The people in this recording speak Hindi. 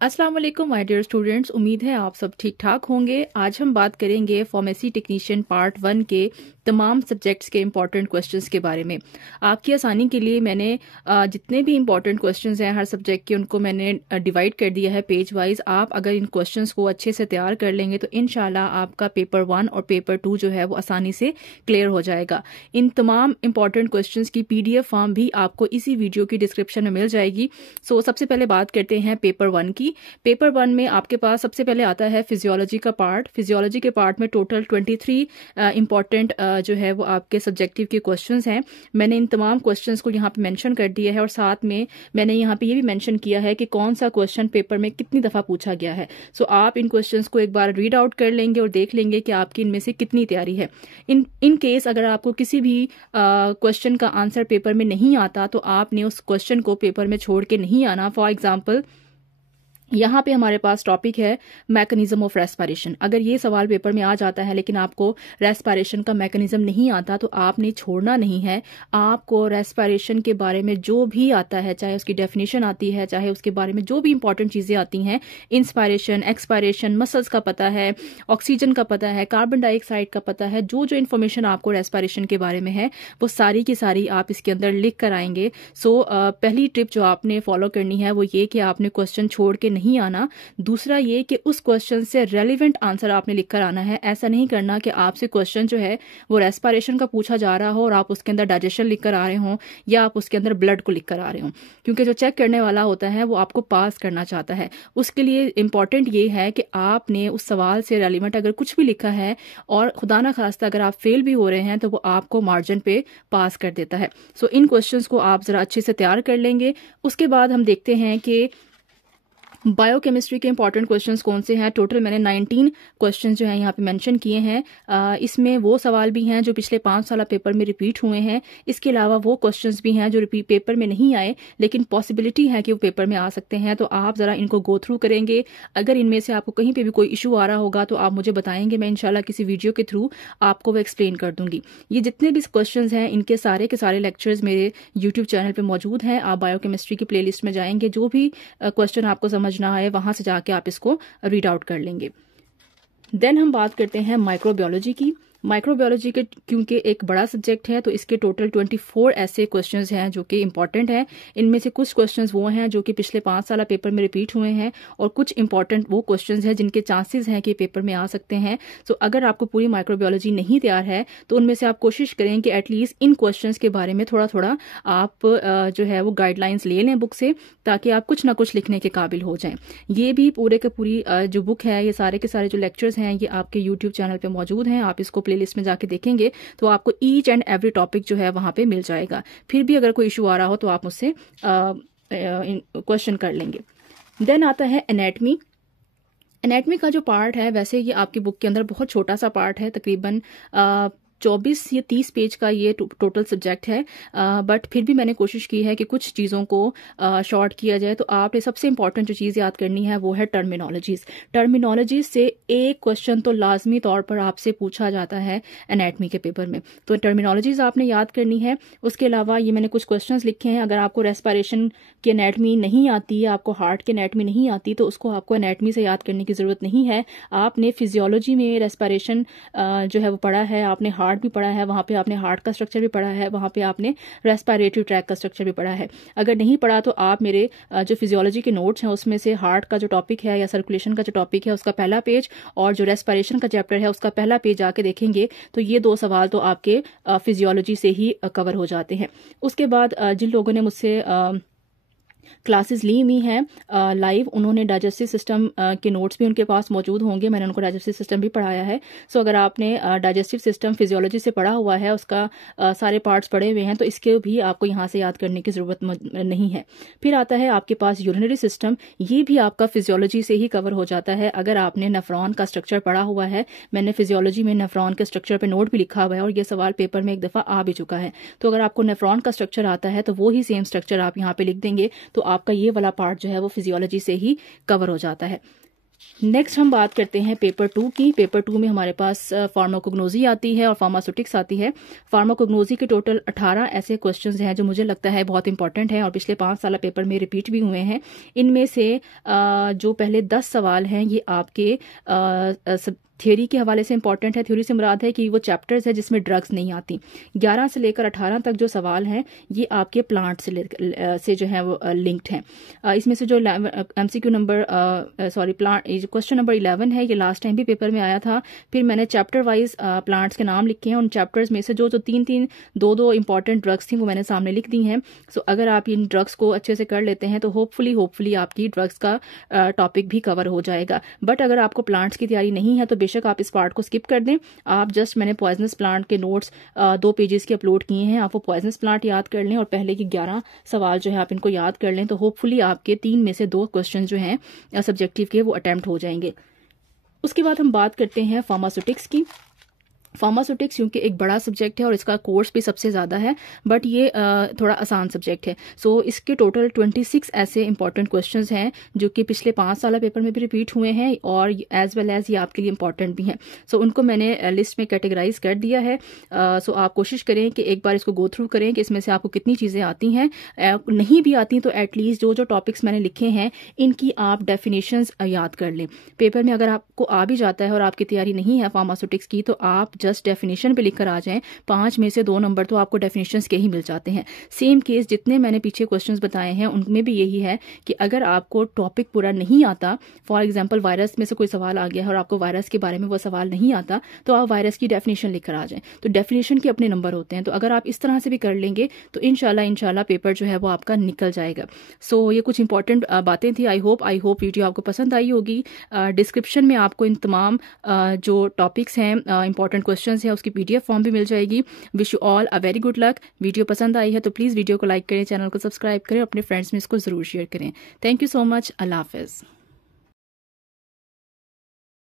अस्सलाम वालेकुम माय डियर स्टूडेंट्स, उम्मीद है आप सब ठीक ठाक होंगे। आज हम बात करेंगे फार्मेसी टेक्नीशियन पार्ट 1 के तमाम सब्जेक्ट्स के इंपॉर्टेंट क्वेश्चंस के बारे में। आपकी आसानी के लिए मैंने जितने भी इंपॉर्टेंट क्वेश्चंस हैं हर सब्जेक्ट के, उनको मैंने डिवाइड कर दिया है पेज वाइज। आप अगर इन क्वेश्चंस को अच्छे से तैयार कर लेंगे तो इंशाल्लाह आपका पेपर 1 और पेपर 2 जो है वो आसानी से क्लियर हो जाएगा। इन तमाम इंपॉर्टेंट क्वेश्चंस की PDF फॉर्म भी आपको इसी वीडियो की डिस्क्रिप्शन में मिल जाएगी। सो सबसे पहले बात करते हैं पेपर 1 की। पेपर 1 में आपके पास सबसे पहले आता है फिजियोलॉजी का पार्ट। फिजियोलॉजी के पार्ट में टोटल 23 इंपॉर्टेंट जो है वो आपके सब्जेक्टिव के क्वेश्चंस हैं। मैंने इन तमाम क्वेश्चंस को यहाँ पे मेंशन कर दिया है और साथ में मैंने यहाँ पे ये भी मेंशन किया है कि कौन सा क्वेश्चन पेपर में कितनी दफा पूछा गया है। सो आप इन क्वेश्चंस को एक बार रीड आउट कर लेंगे और देख लेंगे कि आपकी इनमें से कितनी तैयारी है। इन केस अगर आपको किसी भी क्वेश्चन का आंसर पेपर में नहीं आता तो आपने उस क्वेश्चन को पेपर में छोड़ के नहीं आना। फॉर एग्जाम्पल यहाँ पे हमारे पास टॉपिक है मैकेनिज्म ऑफ रेस्पिरेशन। अगर ये सवाल पेपर में आ जाता है लेकिन आपको रेस्पिरेशन का मैकेनिज्म नहीं आता तो आपने छोड़ना नहीं है। आपको रेस्पिरेशन के बारे में जो भी आता है, चाहे उसकी डेफिनेशन आती है, चाहे उसके बारे में जो भी इंपॉर्टेंट चीजें आती हैं, इंस्पायरेशन, एक्सपायरेशन, मसल्स का पता है, ऑक्सीजन का पता है, कार्बन डाइऑक्साइड का पता है, जो जो इन्फॉर्मेशन आपको रेस्पिरेशन के बारे में है वो सारी की सारी आप इसके अंदर लिख कर आएंगे। सो पहली टिप जो आपने फॉलो करनी है वो ये कि आपने क्वेश्चन छोड़ के नहीं आना। दूसरा ये कि उस क्वेश्चन से रेलिवेंट आंसर आपने लिखकर आना है। ऐसा नहीं करना कि आपसे क्वेश्चन जो है वो रेस्पिरेशन का पूछा जा रहा हो और आप उसके अंदर डाइजेशन लिखकर आ रहे हो या आप उसके अंदर ब्लड को लिखकर आ रहे हो, क्योंकि जो चेक करने वाला होता है वो आपको पास करना चाहता है। उसके लिए इंपॉर्टेंट ये है कि आपने उस सवाल से रेलिवेंट अगर कुछ भी लिखा है और खुदा ना खास्ता अगर आप फेल भी हो रहे हैं तो वो आपको मार्जिन पे पास कर देता है। सो इन क्वेश्चंस को आप जरा अच्छे से तैयार कर लेंगे। उसके बाद हम देखते हैं कि बायोकेमिस्ट्री के इंपॉर्टेंट क्वेश्चंस कौन से हैं। टोटल मैंने 19 क्वेश्चंस जो हैं यहाँ पे मेंशन किए हैं। इसमें वो सवाल भी हैं जो पिछले 5 साल पेपर में रिपीट हुए हैं। इसके अलावा वो क्वेश्चंस भी हैं जो रिपीट पेपर में नहीं आए लेकिन पॉसिबिलिटी है कि वो पेपर में आ सकते हैं। तो आप जरा इनको गो थ्रू करेंगे। अगर इनमें से आपको कहीं पे भी कोई इशू आ रहा होगा तो आप मुझे बताएंगे, मैं इंशाल्लाह किसी वीडियो के थ्रू आपको वो एक्सप्लेन कर दूंगी। ये जितने भी क्वेश्चन हैं इनके सारे के सारे लेक्चर्स मेरे यूट्यूब चैनल पर मौजूद हैं। आप बायोकेमिस्ट्री की प्ले लिस्ट में जाएंगे, जो भी क्वेश्चन आपको समझ ना आए वहां से जाके आप इसको रीड आउट कर लेंगे। देन हम बात करते हैं माइक्रोबायोलॉजी की। माइक्रोबायोलॉजी के क्योंकि एक बड़ा सब्जेक्ट है तो इसके टोटल 24 ऐसे क्वेश्चंस हैं जो कि इंपॉर्टेंट हैं। इनमें से कुछ क्वेश्चंस वो हैं जो कि पिछले 5 साल पेपर में रिपीट हुए हैं और कुछ इंपॉर्टेंट वो क्वेश्चंस हैं जिनके चांसेस हैं कि पेपर में आ सकते हैं। सो अगर आपको पूरी माइक्रोबायोलॉजी नहीं तैयार है तो उनमें से आप कोशिश करें कि एटलीस्ट इन क्वेश्चंस के बारे में थोड़ा थोड़ा आप जो है वो गाइडलाइंस ले लें बुक से, ताकि आप कुछ ना कुछ लिखने के काबिल हो जाएं। ये भी पूरे के पूरी जो बुक है, ये सारे के सारे जो लेक्चर्स हैं ये आपके यूट्यूब चैनल पे मौजूद हैं। आप इसको प्लेलिस्ट में जाके देखेंगे तो आपको ईच एंड एवरी टॉपिक जो है वहां पे मिल जाएगा। फिर भी अगर कोई इशू आ रहा हो तो आप मुझसे क्वेश्चन कर लेंगे। देन आता है एनाटमी। एनाटमी का जो पार्ट है, वैसे ये आपकी बुक के अंदर बहुत छोटा सा पार्ट है, तकरीबन 24 या 30 पेज का ये टोटल सब्जेक्ट है। बट फिर भी मैंने कोशिश की है कि कुछ चीज़ों को शॉर्ट किया जाए। तो आपने सबसे इंपॉर्टेंट जो चीज़ याद करनी है वो है टर्मिनोलॉजीज। टर्मिनोलॉजीज से एक क्वेश्चन तो लाजमी तौर पर आपसे पूछा जाता है एनाटमी के पेपर में, तो टर्मिनोलॉजीज आपने याद करनी है। उसके अलावा ये मैंने कुछ क्वेश्चंस लिखे हैं। अगर आपको रेस्पिरेशन की एनाटमी नहीं आती है, आपको हार्ट की एनाटमी नहीं आती, तो उसको आपको एनाटमी से याद करने की ज़रूरत नहीं है। आपने फिजियोलॉजी में रेस्पिरेशन जो है वो पढ़ा है, आपने हार्ट भी पढ़ा है, वहां पे आपने हार्ट का स्ट्रक्चर भी पढ़ा है, वहां पे आपने रेस्पिरेटरी ट्रैक का स्ट्रक्चर भी पढ़ा है। अगर नहीं पढ़ा तो आप मेरे जो फिजियोलॉजी के नोट्स हैं उसमें से हार्ट का जो टॉपिक है या सर्कुलेशन का जो टॉपिक है उसका पहला पेज और जो रेस्पिरेशन का चैप्टर है उसका पहला पेज आके देखेंगे तो ये 2 सवाल तो आपके फिजियोलॉजी से ही कवर हो जाते हैं। उसके बाद जिन लोगों ने मुझसे क्लासेस ली हुई हैं लाइव, उन्होंने डाइजेस्टिव सिस्टम के नोट्स भी उनके पास मौजूद होंगे। मैंने उनको डाइजेस्टिव सिस्टम भी पढ़ाया है। सो अगर आपने डाइजेस्टिव सिस्टम फिजियोलॉजी से पढ़ा हुआ है, उसका सारे पार्ट्स पढ़े हुए हैं, तो इसके भी आपको यहाँ से याद करने की ज़रूरत नहीं है। फिर आता है आपके पास यूरिनरी सिस्टम। ये भी आपका फिजियोलॉजी से ही कवर हो जाता है। अगर आपने नेफ्रॉन का स्ट्रक्चर पढ़ा हुआ है, मैंने फिजियोलॉजी में नेफ्रॉन के स्ट्रक्चर पर नोट भी लिखा हुआ है और ये सवाल पेपर में एक दफ़ा आ भी चुका है। तो अगर आपको नेफ्रॉन का स्ट्रक्चर आता है तो वो ही सेम स्ट्रक्चर आप यहाँ पे लिख देंगे तो आपका ये वाला पार्ट जो है वो फिजियोलॉजी से ही कवर हो जाता है। नेक्स्ट हम बात करते हैं पेपर 2 की। पेपर 2 में हमारे पास फार्माकोग्नोजी आती है और फार्मास्यूटिक्स आती है। फार्माकोग्नोजी के टोटल 18 ऐसे क्वेश्चंस हैं जो मुझे लगता है बहुत इंपॉर्टेंट हैं और पिछले 5 साल पेपर में रिपीट भी हुए हैं। इनमें से जो पहले 10 सवाल हैं ये आपके थ्योरी के हवाले से इंपॉर्टेंट है। थ्योरी से मुराद है कि वो चैप्टर्स है जिसमें ड्रग्स नहीं आती। 11 से लेकर 18 तक जो सवाल हैं ये आपके प्लांट से जो है वो लिंक्ड हैं। इसमें से जो MCQ नंबर क्वेश्चन नंबर 11 है ये लास्ट टाइम भी पेपर में आया था। फिर मैंने चैप्टर वाइज प्लांट्स के नाम लिखे हैं। उन चैप्टर्स में से जो 2 इंपॉर्टेंट ड्रग्स थी वो मैंने सामने लिख दी हैं। सो अगर आप इन ड्रग्स को अच्छे से कर लेते हैं तो होपफुली आपकी ड्रग्स का टॉपिक भी कवर हो जाएगा। बट अगर आपको प्लांट्स की तैयारी नहीं है तो बेशक आप इस पार्ट को स्किप कर दें। आप जस्ट मैंने पॉइजनस प्लांट के नोट्स 2 पेजेस के अपलोड किए हैं। आप वो पॉइजनस प्लांट याद कर लें और पहले की 11 सवाल जो है आप इनको याद कर लें तो होपफुली आपके 3 में से 2 क्वेश्चन जो हैं सब्जेक्टिव के वो अटेम्प्ट हो जाएंगे। उसके बाद हम बात करते हैं फार्मास्यूटिक्स की। फार्मास्यूटिक्स क्योंकि एक बड़ा सब्जेक्ट है और इसका कोर्स भी सबसे ज़्यादा है बट ये थोड़ा आसान सब्जेक्ट है। सो इसके टोटल 26 ऐसे इंपॉर्टेंट क्वेश्चंस हैं जो कि पिछले 5 साल पेपर में भी रिपीट हुए हैं और एज वेल एज ये आपके लिए इंपॉर्टेंट भी हैं। सो उनको मैंने लिस्ट में कैटेगराइज कर दिया है। सो आप कोशिश करें कि एक बार इसको गो थ्रू करें कि इसमें से आपको कितनी चीज़ें आती हैं। नहीं भी आती तो एटलीस्ट जो टॉपिक्स मैंने लिखे हैं इनकी आप डेफिनेशंस याद कर लें। पेपर में अगर आपको आ भी जाता है और आपकी तैयारी नहीं है फार्मास्यूटिक्स की तो आप जस्ट डेफिनेशन पे लिखकर आ जाएं। 5 में से 2 नंबर तो आपको डेफिनेशंस के ही मिल जाते हैं। सेम केस जितने मैंने पीछे क्वेश्चंस बताए हैं उनमें भी यही है कि अगर आपको टॉपिक पूरा नहीं आता, फॉर एग्जांपल वायरस में से कोई सवाल आ गया है और आपको वायरस के बारे में वो सवाल नहीं आता तो आप वायरस की डेफिनेशन लिखकर आ जाएं। तो डेफिनेशन के अपने नंबर होते हैं। तो अगर आप इस तरह से भी कर लेंगे तो इंशाल्लाह पेपर जो है वो आपका निकल जाएगा। सो ये कुछ इंपॉर्टेंट बातें थी। आई होप वीडियो आपको पसंद आई होगी। डिस्क्रिप्शन में आपको इन तमाम जो टॉपिक्स हैं इंपॉर्टेंट क्वेश्चंस है उसकी PDF फॉर्म भी मिल जाएगी। Wish you all a very good luck. Video पसंद आई है तो प्लीज़ वीडियो को लाइक करें, चैनल को सब्सक्राइब करें, अपने फ्रेंड्स में इसको ज़रूर शेयर करें। Thank you so much. अल्लाह हाफ़िज़।